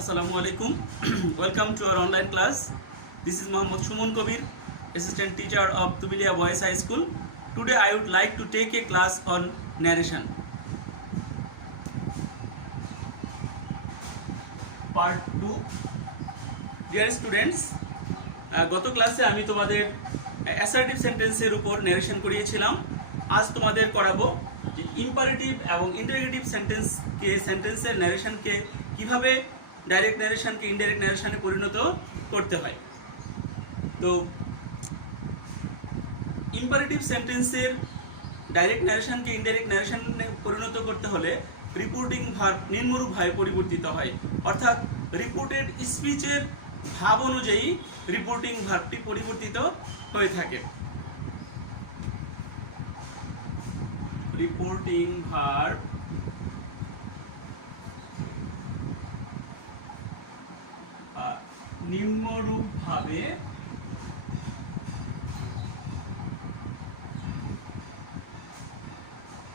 Assalamu alaikum. Welcome to our online class. This is Mohammad Shumon Kabir, assistant teacher of Tubilia Boys High School. Today I would like to take a class on narration. Part 2. Dear students, গত ক্লাসে আমি তোমাদের assertive সেন্টেন্সের উপর narration করিয়েছিলাম। আজ তোমাদের করাবো যে ইম্পারেটিভ এবং ইন্টারোগেটিভ সেন্টেন্সের ন্যারেশনকে কিভাবে ডাইরেক্ট ন্যারেশনকে ইনডাইরেক্ট ন্যারেশনে পরিণত করতে হয়। তো ইম্পারেটিভ সেন্টেন্সের ডাইরেক্ট ন্যারেশনকে ইনডাইরেক্ট ন্যারেশনে পরিণত করতে হলে রিপোর্টিং ভার্ব নিম্নরূপভাবে পরিবর্তিত হয়, অর্থাৎ রিপোর্টেড স্পিচের ভাব অনুযায়ী রিপোর্টিং ভার্বটি পরিবর্তিত হয়ে থাকে। রিপোর্টিং ভার্ব নিম্নরূপভাবে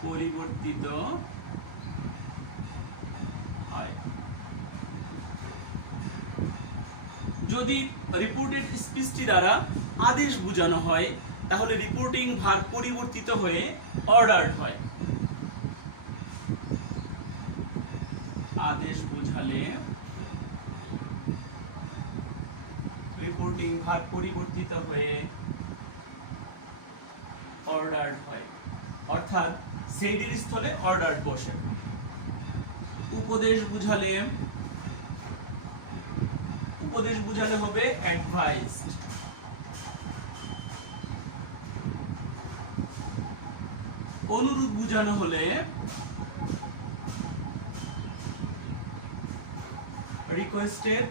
পরিবর্তিত হয়। যদি রিপোর্টেড স্পিচটি দ্বারা আদেশ বোঝানো হয় তাহলে রিপোর্টিং ভার্ব পরিবর্তিত হয়ে অর্ডারড হয়। আদেশ বোঝালে রিপোর্টিং ভার্ব পরিবর্তিত হয়ে অর্ডারড হয়, অর্থাৎ সেইডের স্থলে অর্ডারড বসে। উপদেশ বুঝালে হবে অ্যাডভাইসড। অনুরোধ বুঝানো হলে রিকোয়েস্টেড।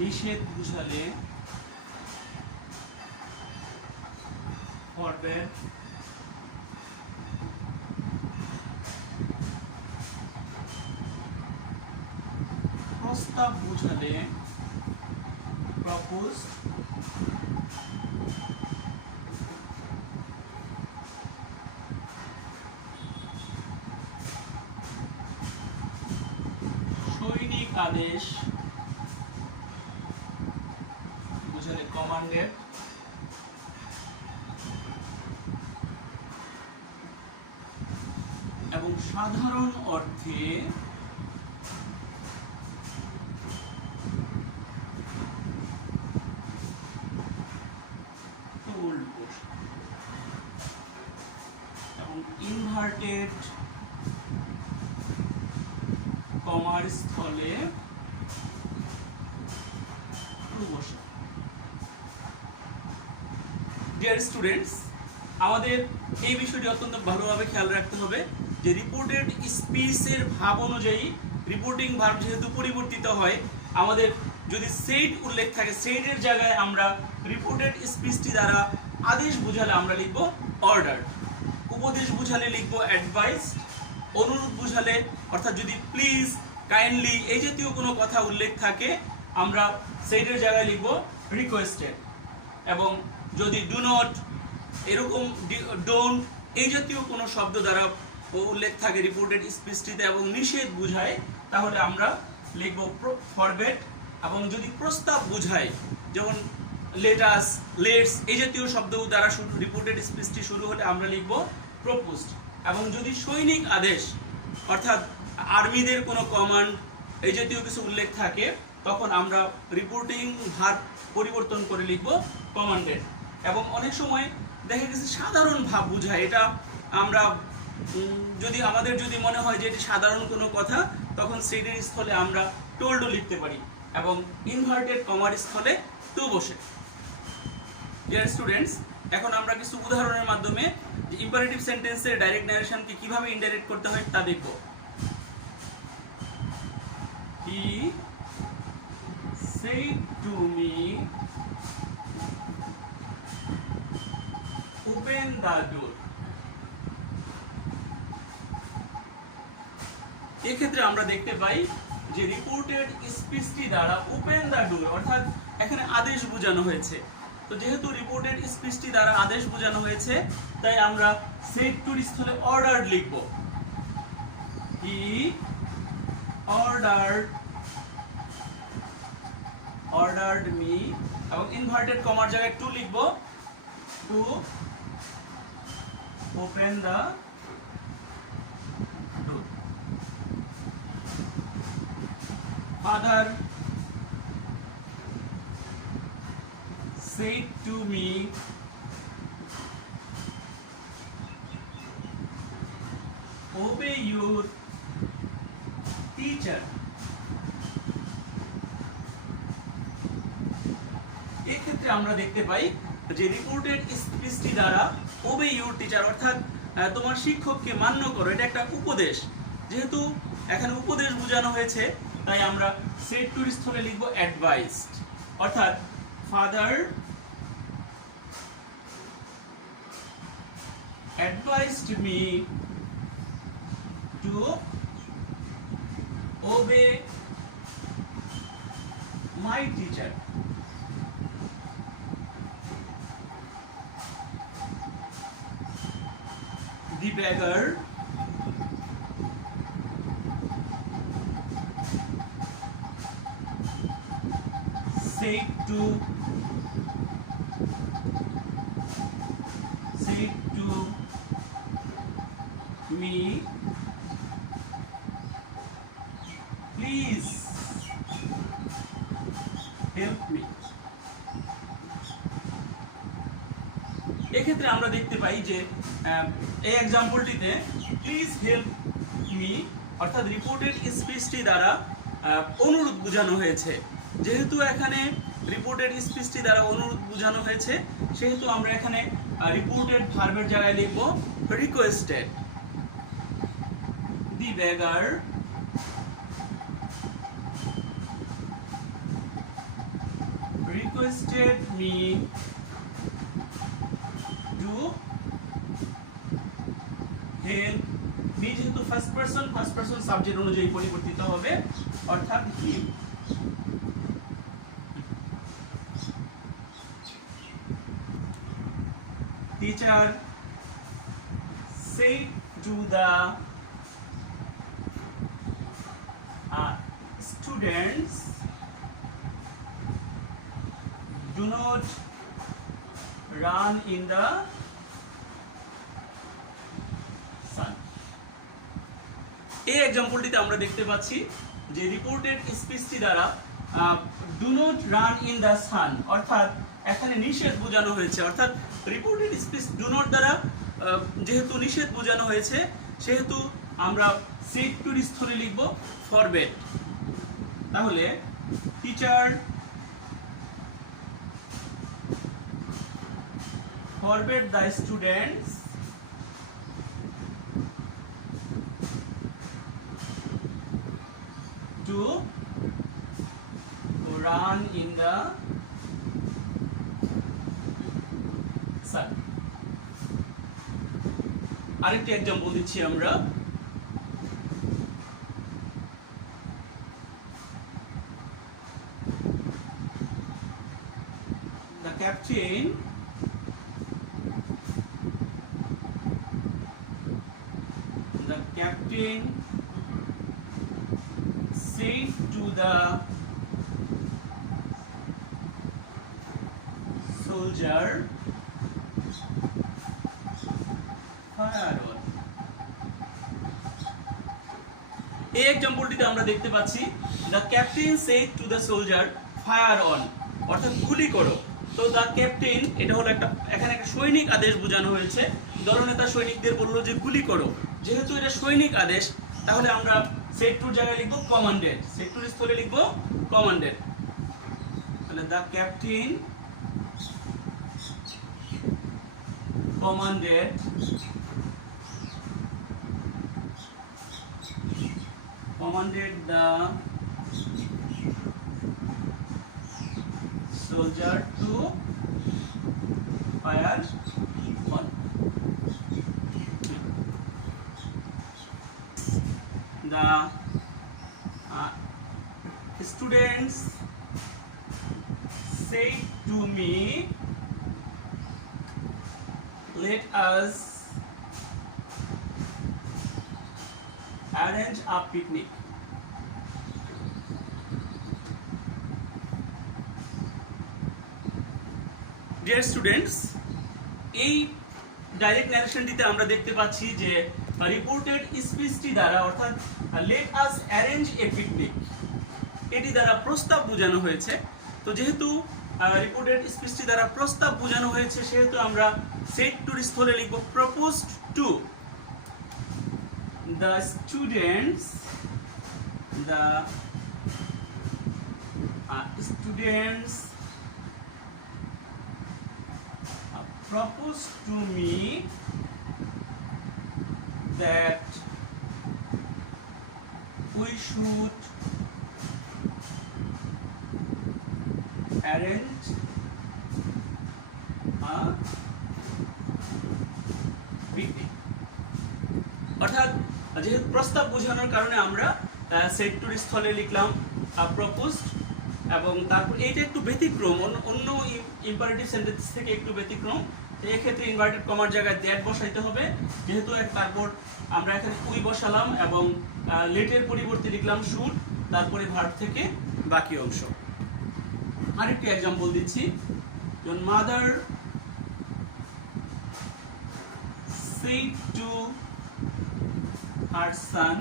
নিষেধ বুঝালে ফরবেড। প্রস্তাব বুঝালে প্রপোজ। সৈনিক আদেশ বুঝালে কমান্ডেড। এবং সাধারণ অর্থে এবং ইনভার্টেড কমার স্থলে বসে। ডিয়ার স্টুডেন্টস, আমাদের এই বিষয়টি অত্যন্ত ভালোভাবে খেয়াল রাখতে হবে যে রিপোর্টেড স্পিচের ভাব অনুযায়ী রিপোর্টিং ভার্ব যেহেতু পরিবর্তিত হয়, আমাদের যদি সেইড উল্লেখ থাকে সেইডের জায়গায় আমরা রিপোর্টেড স্পিচটি দ্বারা আদেশ বুঝালে আমরা লিখব অর্ডার। উপদেশ বুঝালে লিখব অ্যাডভাইস। অনুরোধ বুঝালে অর্থাৎ যদি প্লিজ, কাইন্ডলি এই জাতীয় কোনো কথা উল্লেখ থাকে আমরা সেইডের জায়গায় লিখব রিকোয়েস্টেড। এবং যদি ডু নট, এরকম ডোন্ট এই জাতীয় কোনো শব্দ দ্বারা উল্লেখ থাকে রিপোর্টেড স্পিচটিতে এবং নিষেধ বুঝায় তাহলে আমরা লিখব ফরবেড। এবং যদি প্রস্তাব বুঝায় যেমন লেটাস, লেটস এই জাতীয় শব্দ দ্বারা রিপোর্টেড স্পিচটি শুরু হলে আমরা লিখব প্রপোজড। এবং যদি সৈনিক আদেশ অর্থাৎ আর্মিদের কোনো কমান্ড এই জাতীয় কিছু উল্লেখ থাকে তখন আমরা রিপোর্টিং ভার্ব পরিবর্তন করে লিখব কমান্ডেড। এবং অনেক সময় দেখা গেছে সাধারণ ভাব বুঝায়, এটা আমরা আমাদের যদি মনে হয় যে এটি সাধারণ কোনো কথা তখন সেইডের স্থলে আমরা টোল্ডও লিখতে পারি এবং ইনভার্টেড কমার স্থলে টু বসে। ডিয়ার স্টুডেন্টস, এখন আমরা কিছু উদাহরণের মাধ্যমে যে ইম্পারেটিভ সেন্টেন্সের ডাইরেক্ট ন্যারেশনকে কিভাবে ইনডাইরেক্ট করতে হয় তা দেখব। He said to me, open the door. এক্ষেত্রে আমরা দেখতে পাই যে রিপোর্টেড স্পিচটি দ্বারা ওপেন দ্য ডোর অর্থাৎ এখানে আদেশ বোঝানো হয়েছে। তো যেহেতু রিপোর্টেড স্পিচটি দ্বারা আদেশ বোঝানো হয়েছে, তাই আমরা সেড টুর স্থলে অর্ডার লিখব। হি অর্ডারড মি, এবং ইনভার্টেড কমার জায়গায় টু লিখব, to open the door. Father said to me, obey your teacher. এক্ষেত্রে আমরা দেখতে পাই যে রিপোর্টেড স্পিচটি দ্বারা ওবে ইউর টিচার অর্থাৎ তোমার শিক্ষককে মান্য করো, এটা একটা উপদেশ। যেহেতু এখানে উপদেশ বোঝানো হয়েছে, তাই আমরা সেড টুর স্থলে লিখব অ্যাডভাইসড, অর্থাৎ father advised me to obey my teacher. The beggar said to me, please help me. এক্ষেত্রে আমরা দেখতে পাই যে এই এক্সাম্পলটিতে প্লিজ হেল্প মি অর্থাৎ রিপোর্টেড স্পিচটি দ্বারা অনুরোধ বোঝানো হয়েছে। যেহেতু এখানে রিপোর্টেড স্পিচটি দ্বারা অনুরোধ বোঝানো হয়েছে, সেহেতু আমরা এখানে রিপোর্টেড ভার্বের জায়গায় লিখব requested. The beggar requested me to help me, যেহেতু ফার্স্ট পারসন সাবজেক্ট অনুযায়ী পরিবর্তিত হবে, অর্থাৎ him। Teacher said to the students, do not run in the sun. এই এক্সাম্পলটিতে আমরা দেখতে পাচ্ছি যে রিপোর্টেড স্পিচটি দ্বারা do not run in the sun অর্থাৎ এখানে নিষেধ বোঝানো হয়েছে। অর্থাৎ রিপোর্টেড স্পিচ ডু নট দ্বারা যেহেতু নিষেধ বোঝানো হয়েছে, সেহেতু আমরা সেড টুর স্থলে লিখব ফরবেড। তাহলে teacher forbade the students to run in the sun. আরেকটি एग्जांपल দিচ্ছি আমরা। The captain said to the soldier, fire on. এই एग्जांपलটিতে আমরা দেখতে পাচ্ছি the captain said to the soldier fire on অর্থাৎ গুলি করো। তো the captain এটা হলো এখানে একটা সৈনিক আদেশ বোঝানো হয়েছে। দলনেতা সৈনিকদের বললো যে গুলি করো। যেহেতু এটা সৈনিক আদেশ, তাহলে আমরা সেড টুর জায়গায় লিখব কমান্ডেড। সেড টুর স্থলে লিখব কমান্ডেড। তাহলে the captain commanded the soldier to fire on. The students said to me let us arrange a picnic. Dear students, এই ডাইরেক্ট ন্যারেশনটিতে আমরা দেখতে পাচ্ছি যে রিপোর্টেড স্পিচটি দ্বারা অর্থাৎ let us arrange a picnic এটি দ্বারা প্রস্তাব বোঝানো হয়েছে। তো যেহেতু রিপোর্টেড স্পিচটি দ্বারা প্রস্তাব বোঝানো হয়েছে সেহেতু আমরা সেট টুর স্থলে লিখব proposed to the students proposed to me that we should arrange a picnic. অর্থাৎ যেহেতু প্রস্তাব বোঝানোর কারণে আমরা সেট টুর স্থলে লিখলাম প্রপোজড, এবং তারপর এইটা একটু ব্যতিক্রম, অন্য ইম্পারেটিভ সেন্টেন্স থেকে একটু ব্যতিক্রম। এক্ষেত্রে ইনভার্টেড কমার জায়গায় দ্যাট বসাইতে হবে, যেহেতু তারপর আমরা এখানে উই বসালাম এবং লেটের পরিবর্তে লিখলাম শুড, তারপরে ভার্ব থেকে বাকি অংশ। আরেকটি এক্সাম্পল দিচ্ছি, যেমন mother said to her son,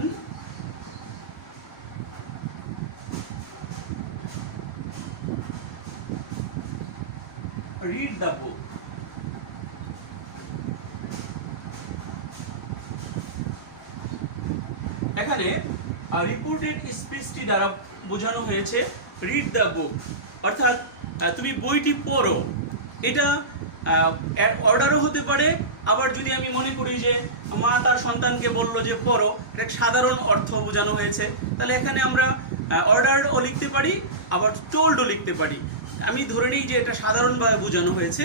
read the book. এখানে রিপোর্টেড স্পিচটি দ্বারা বোঝানো হয়েছে রিড দ্য বুক, অর্থাৎ তুমি বইটি পড়ো। এটা অর্ডারও হতে পারে, আবার যদি আমি মনে করি যে মা তার সন্তানকে বললো যে পড়ো, এটা সাধারণ অর্থ বোঝানো হয়েছে, তাহলে এখানে আমরা অর্ডারও লিখতে পারি, আবার টোল্ডও লিখতে পারি। আমি ধরে নিই যে এটা সাধারণভাবে বোঝানো হয়েছে।